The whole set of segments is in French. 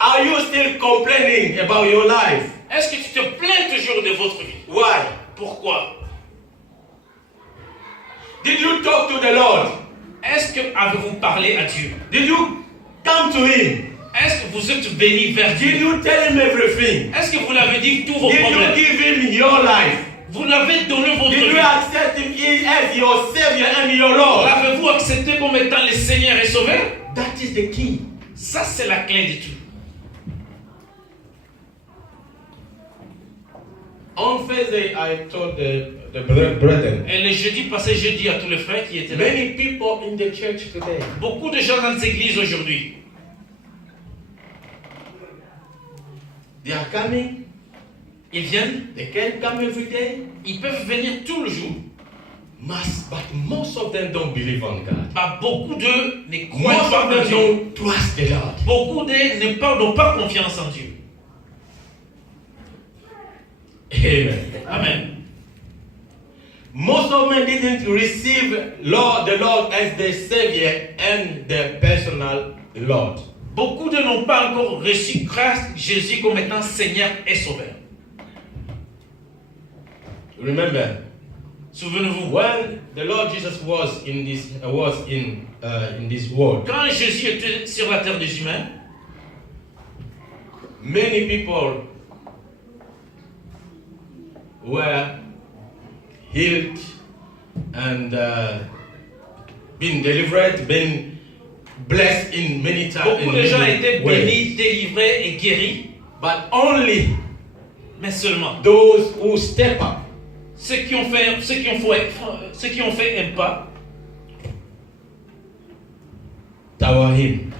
Are you still complaining about your life? Est-ce que tu te plains toujours de votre vie? Why? Pourquoi? Did you talk to the Lord? Est-ce que avez-vous parlé à Dieu? Did you come to Him? Est-ce que vous êtes venu vers Did Dieu? you tell Him everything? Est-ce que vous l'avez dit tous vos Did you problèmes? give Him your life? Vous l'avez donné votre Did you vie? accept Him as your Savior and your Lord? L'avez-vous accepté comme étant le Seigneur et Sauveur? That is the key. Ça, c'est la clé de tout. On Thursday, I told the brethren, Et le jeudi passé, je dis à tous les frères qui étaient là, many people in the church today, beaucoup de gens dans les églises aujourd'hui, they are coming, ils viennent, they can come every day, ils peuvent venir tout le jour. but most of them don't believe on God. Bah, beaucoup d'eux ne croient Most pas of en them Dieu. don't trust the Lord. Beaucoup d'eux n'ont pas confiance en Dieu. Amen. Amen. Most of them didn't receive the Lord as their Savior and their personal Lord. Beaucoup d'eux n'ont pas encore reçu Christ Jésus comme étant Seigneur et Sauveur. Remember, Souvenez-vous, when the Lord Jesus was in this world, quand Jésus était sur la terre des humains, many people were healed and been delivered, been blessed in many times. beaucoup de gens étaient bénis, délivrés et guéris, But only mais seulement those who step up, ceux qui ont fait un pas toward Him.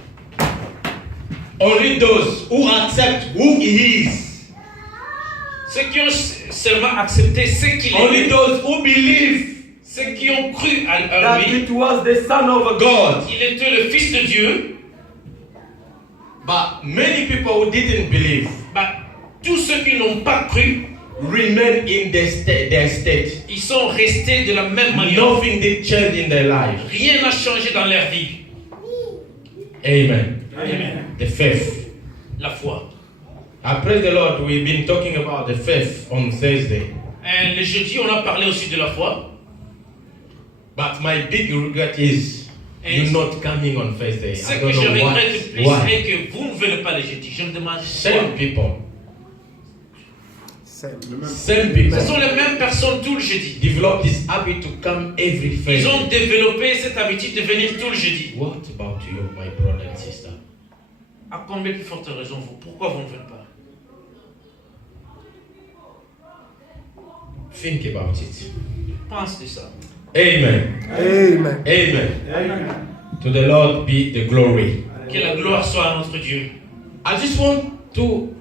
Only those who accept who He is. ceux qui ont seulement accepté ce qu'il Only est, those who believe ceux qui ont cru à that lui, it was the Son of God. qu'il était le Fils de Dieu. But many people who didn't believe Bah, tous ceux qui n'ont pas cru, remain in their state. ils sont restés de la même manière. Nothing did change in their life. Rien n'a changé dans leur vie. Amen. Amen. The faith. La foi. I praise the Lord. We've been talking about the faith on Thursday. Et le jeudi, on a parlé aussi de la foi. But my big regret is you're not coming on Thursday. Ce I que don't je know regrette le plus why. est que vous ne venez pas le jeudi. Je me demande Same pourquoi. people. Same People. Ce sont les mêmes personnes tout le jeudi. Develop this habit to come every Ils Thursday. ont développé cette habitude de venir tout le jeudi. What about you, my brother and sister? À combien plus forte raison vous? Pourquoi vous ne venez pas? Think about it. Pense de ça. Amen. Amen. Amen. To the Lord be the glory. Que la gloire soit à notre Dieu. I just want to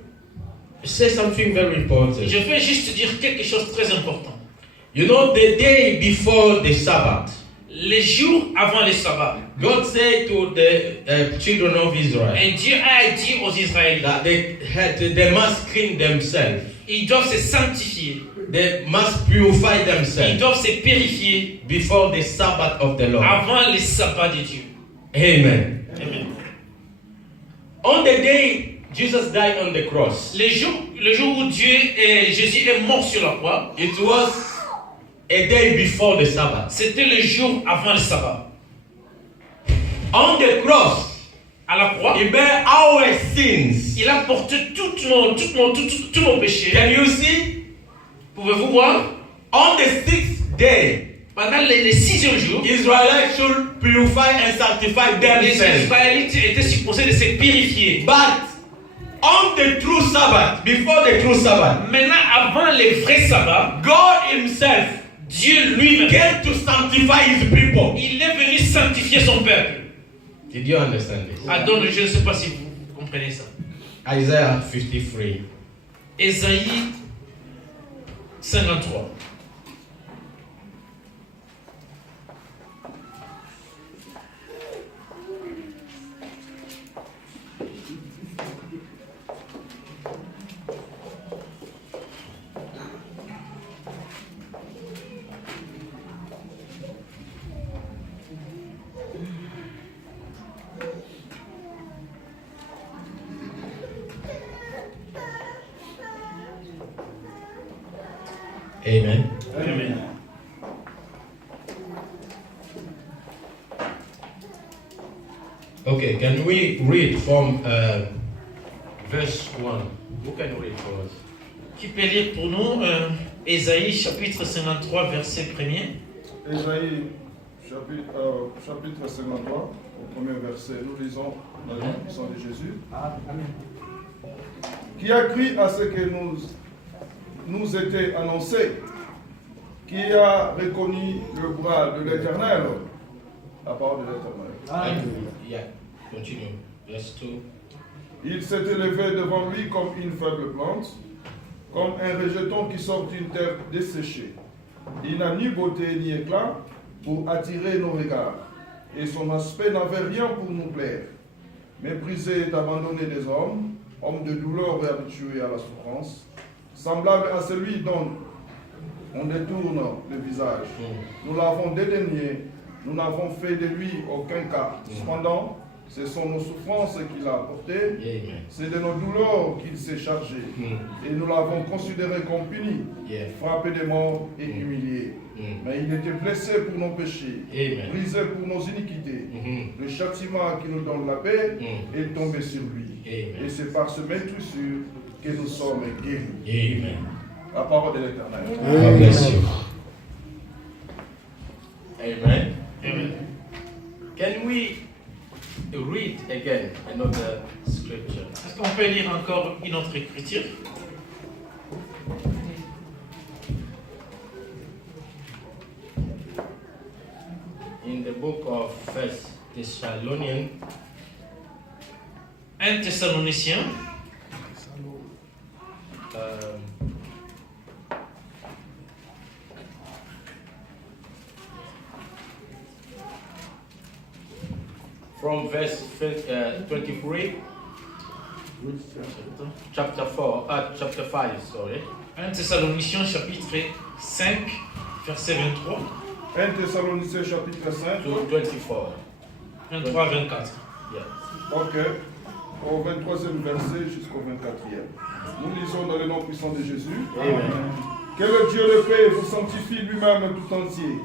say something very important. Je vais juste dire quelque chose de très important. You know, the day before the Sabbath, Les jours avant le sabbat, God said to the children of Israel et Dieu a dit aux Israélites, that they must clean themselves. ils doivent se sanctifier, They must purify ils themselves doivent se purifier before the Sabbath of the Lord. avant le sabbat de Dieu. Amen. Amen. On the day Jesus died on the cross, Le jour où Jésus est mort sur la croix, it was a day before the Sabbath. c'était le jour avant le sabbat. On the cross, À la croix, He bear our sins. il a porté tous nos péchés. Can you see? Pouvez-vous voir? On the sixth day, Pendant le sixième jour, Israelites should purify and sanctify les themselves. Israélites étaient supposés de se purifier. But on the true Sabbath, before the true Sabbath, Maintenant, avant le vrai sabbat, God Himself Dieu lui-même, came to sanctify His people. il est venu sanctifier son peuple. Did you understand this? Ah, donc, je ne sais pas si vous comprenez ça. Isaiah 53. Ésaïe 53. Amen. Amen. Okay, can we read from verse 1? Who can read for us? Qui peut lire pour nous Ésaïe chapitre 53 verset 1er? Ésaïe chapitre 53, au premier verset, nous lisons dans le nom puissant de Jésus. Qui a cru à ce que nous était annoncé? Qui a reconnu le bras de l'Éternel? La parole de l'Éternel. Yeah, continue. Verse 2. Il s'est élevé devant lui comme une faible plante, comme un rejeton qui sort d'une terre desséchée. Il n'a ni beauté ni éclat pour attirer nos regards, et son aspect n'avait rien pour nous plaire. Méprisé et abandonné des hommes, homme de douleur et habitué à la souffrance, semblable à celui dont on détourne le visage. Nous l'avons dédaigné, nous n'avons fait de lui aucun cas. Cependant, ce sont nos souffrances qu'il a portées, c'est de nos douleurs qu'il s'est chargé. Et nous l'avons considéré comme puni, frappé de mort et humilié. Mais il était blessé pour nos péchés, brisé pour nos iniquités. Le châtiment qui nous donne la paix est tombé sur lui. Et c'est par ce maîtrissure que nous sommes guéris. Amen. La parole de l'Éternel. God bless you. Amen. Amen. Can we read again another scripture? Est-ce qu'on peut lire encore une autre écriture? In the book of First Thessalonians, 1 Thessaloniciens, from verse 23, chapter 5, sorry. 1 Thessaloniciens chapitre 5 verset 23, 1 Thessaloniciens chapitre 5. To 24. 23 24. Yeah. Ok. Au 23e verset jusqu'au 24e. Nous lisons dans le nom puissant de Jésus. Amen. Que le Dieu de paix vous sanctifie lui-même tout entier,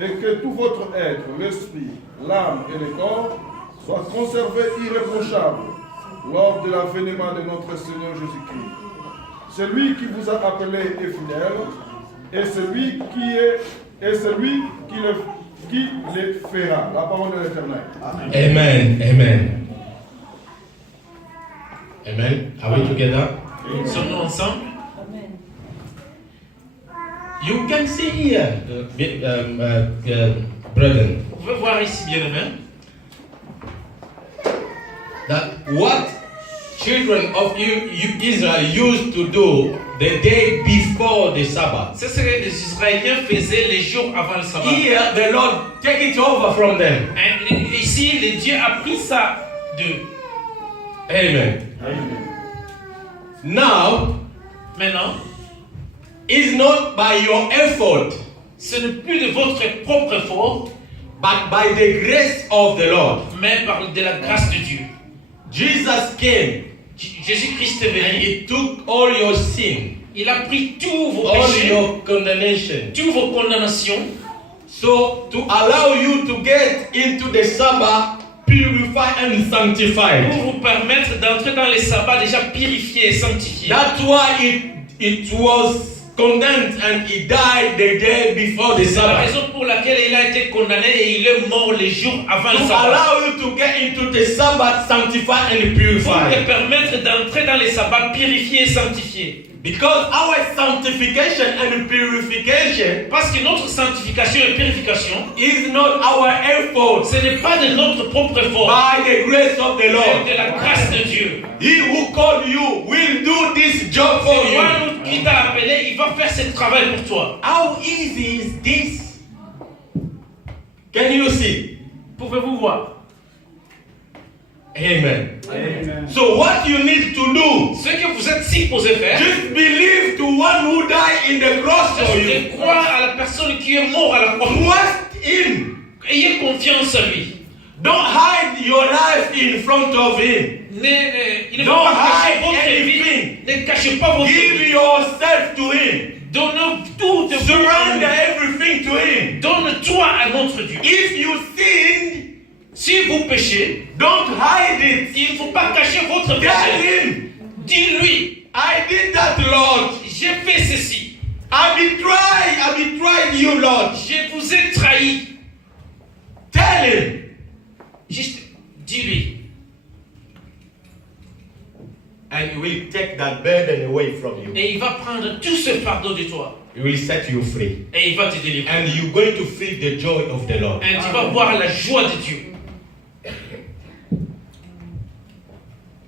et que tout votre être, l'esprit, l'âme et le corps, soient conservés irréprochables lors de l'avènement de notre Seigneur Jésus-Christ. Celui qui vous a appelé est fidèle, et celui qui le fera. La parole de l'Éternel. Amen. Amen. Amen. Are we together? Sommes-nous ensemble? You can see here, brethren, Vous pouvez voir ici, bien-aimés, that what children of Israel used to do the day before the Sabbath. c'est ce que les Israéliens faisaient les jours avant le sabbat. Here, the Lord take it over from them. Et ici, le Dieu a pris ça d'eux. Amen. Now, Maintenant, it's not by your effort, ce n'est plus de votre propre effort, but by the grace of the Lord. mais par de la grâce de Dieu. Jesus came Jésus-Christ est and venu. He took all your sin, Il a pris tous vos all péchés, your condemnation. toutes vos condamnations, So, to allow you to get into the Sabbath purified and sanctified. pour vous permettre d'entrer dans les sabbats déjà purifiés et sanctifiés. That's why it was condemned and he died the day before the C'est la Sabbath. raison pour laquelle il a été condamné et il est mort les jours avant le To sabbat. allow you to get into the Sabbath sanctified and Pour purified. te permettre d'entrer dans les sabbats purifiés et sanctifiés. Because our sanctification and purification Parce que notre sanctification et purification, is not our effort, ce n'est pas de notre propre effort, by the grace of the mais Lord. de la grâce de Dieu. He who called you will do this job for C'est moi you. qui t'a appelé, il va faire ce travail pour toi. How easy is this? Can you see? Pouvez-vous voir? Amen. So what you need to do, Ce que vous êtes supposé faire, just believe to one who died in the cross for c'est you. de croire à la personne qui est morte à la croix. Trust him. Ayez confiance en lui. Don't hide your life in front of him. Il ne faut Don't pas cacher hide votre vie. anything. Ne cachez pas votre Give vie. yourself to him. Donne tout de Surrender everything to Him. Donne-toi à notre Dieu. If you sin, Si vous péchez, don't hide it. il ne faut pas cacher votre Tell péché. Him, Dis-lui, I did that, Lord. j'ai fait ceci. I betrayed you, Lord. Je vous ai trahi. Tell Him. Juste, dis-lui. And He will take that burden away from you. Et il va prendre tout ce fardeau de toi. He will set you free. Et il va te délivrer. And you're going to feel the joy of the Lord. Et tu vas voir la joie de Dieu.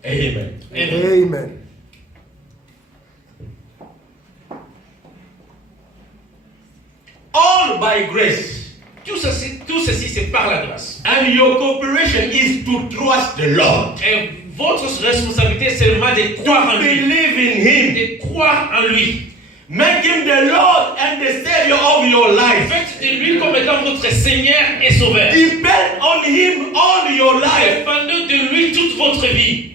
Amen. Amen. Amen. All by grace. Tout ceci, c'est par la grâce. And your cooperation is to trust the Lord. Et votre responsabilité, c'est seulement de croire en lui. Believe in Him. De croire en lui. Make Him the Lord and the Savior of your life. Faites de lui comme étant votre Seigneur et Sauveur. Depend on Him all your life. Dépendez de lui toute votre vie.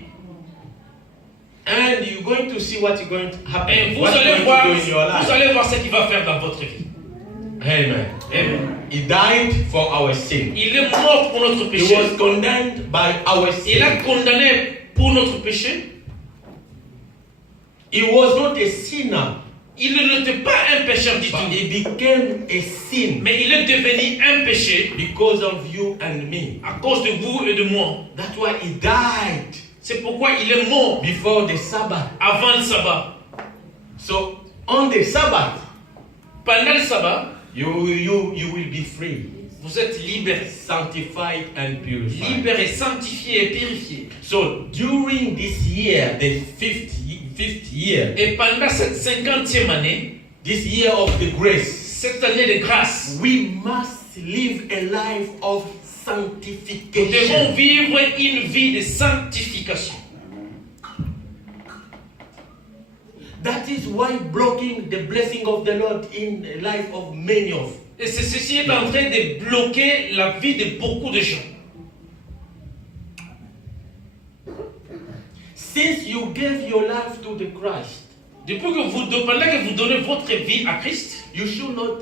And you're going to see what's going to happen. Et vous What's allez going to do in your life. voir ce qu'il va faire dans votre vie. Amen. Amen. He died for our sin. Il est mort pour notre He péché. was condemned by our sin. Il a condamné pour notre péché. He was not a sinner, Il n'était pas un pécheur du but tout. he became a sin Mais il est devenu un péché because of you and me. à cause de vous et de moi. That's why he died C'est pourquoi il est mort before the Sabbath. avant le sabbat. So on the Sabbath, Pendant le sabbat, you will be free, vous êtes libérés. sanctified and purified. Libérés, sanctifiés et purifiés. So during this year, the fifth year, Et pendant cette 50e année, this year of the grace, cette année de grâce, we must live a life of nous devons sanctification. vivre une vie de sanctification. That is why blocking the blessing of the Lord in the life of many of. Et ceci est en train de bloquer la vie de beaucoup de gens. Since you gave your life to the Christ, Depuis que pendant que vous donnez votre vie à Christ, you should not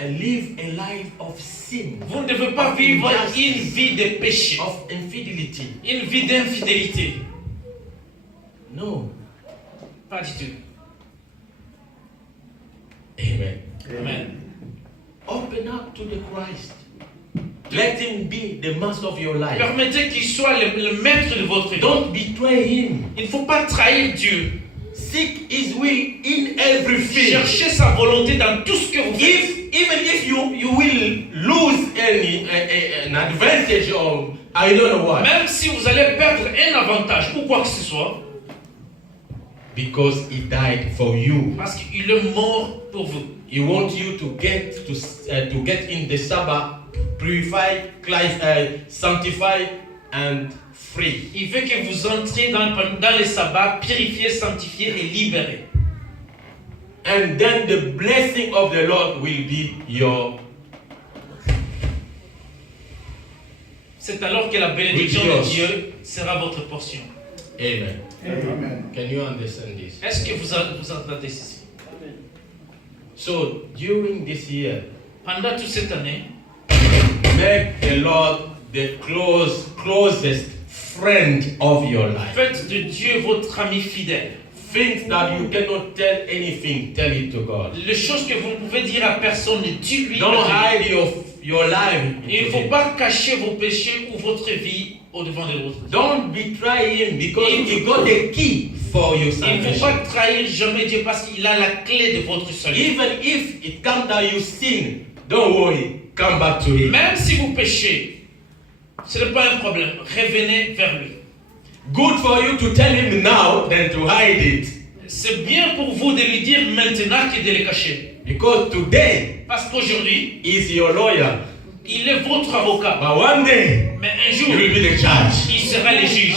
live a life of sin, vous ne devez pas vivre une vie de péché, of infidelity. une vie d'infidélité. No. Pas du tout. Amen. Amen. Open up to the Christ. Let Him be the master of your life. Permettez qu'il soit le maître de votre vie. Don't betray Him. Il ne faut pas trahir Dieu. Seek His will in everything. Cherchez sa volonté dans tout ce que vous faites. Even if you will lose an advantage or I don't know what, Même si vous allez perdre un avantage ou quoi que ce soit, because He died for you. parce qu'il est mort pour vous. He wants you to get in the Sabbath, purified, sanctified, and free. Il veut que vous entriez dans les sabbats, purifiés, sanctifiés et libérés. And then the blessing of the Lord will be your. C'est alors que la bénédiction de Dieu sera votre portion. Amen. Amen. Can you understand this? Est-ce que vous entendez ceci? So during this year, Pendant toute cette année, make the Lord the closest friend of your life. faites de Dieu votre ami fidèle. Things that you cannot tell anything, tell it to God. Les choses que vous ne pouvez dire à personne, dis-lui. Don't à Dieu. hide your life. Il ne into faut Him. pas cacher vos péchés ou votre vie au devant de l'autre. Don't betray Him because He got the key for your Il ne faut salvation. pas trahir jamais Dieu parce qu'il a la clé de votre salut. Even if it comes that you sin, don't worry. Come back to Him. Même si vous péchez, ce n'est pas un problème. Revenez vers lui. Good for you to tell Him now than to hide it. C'est bien pour vous de lui dire maintenant que de le cacher. Because today Parce qu'aujourd'hui, is your lawyer. il est votre avocat. But one day, Mais un jour, you will be the judge. il sera le juge.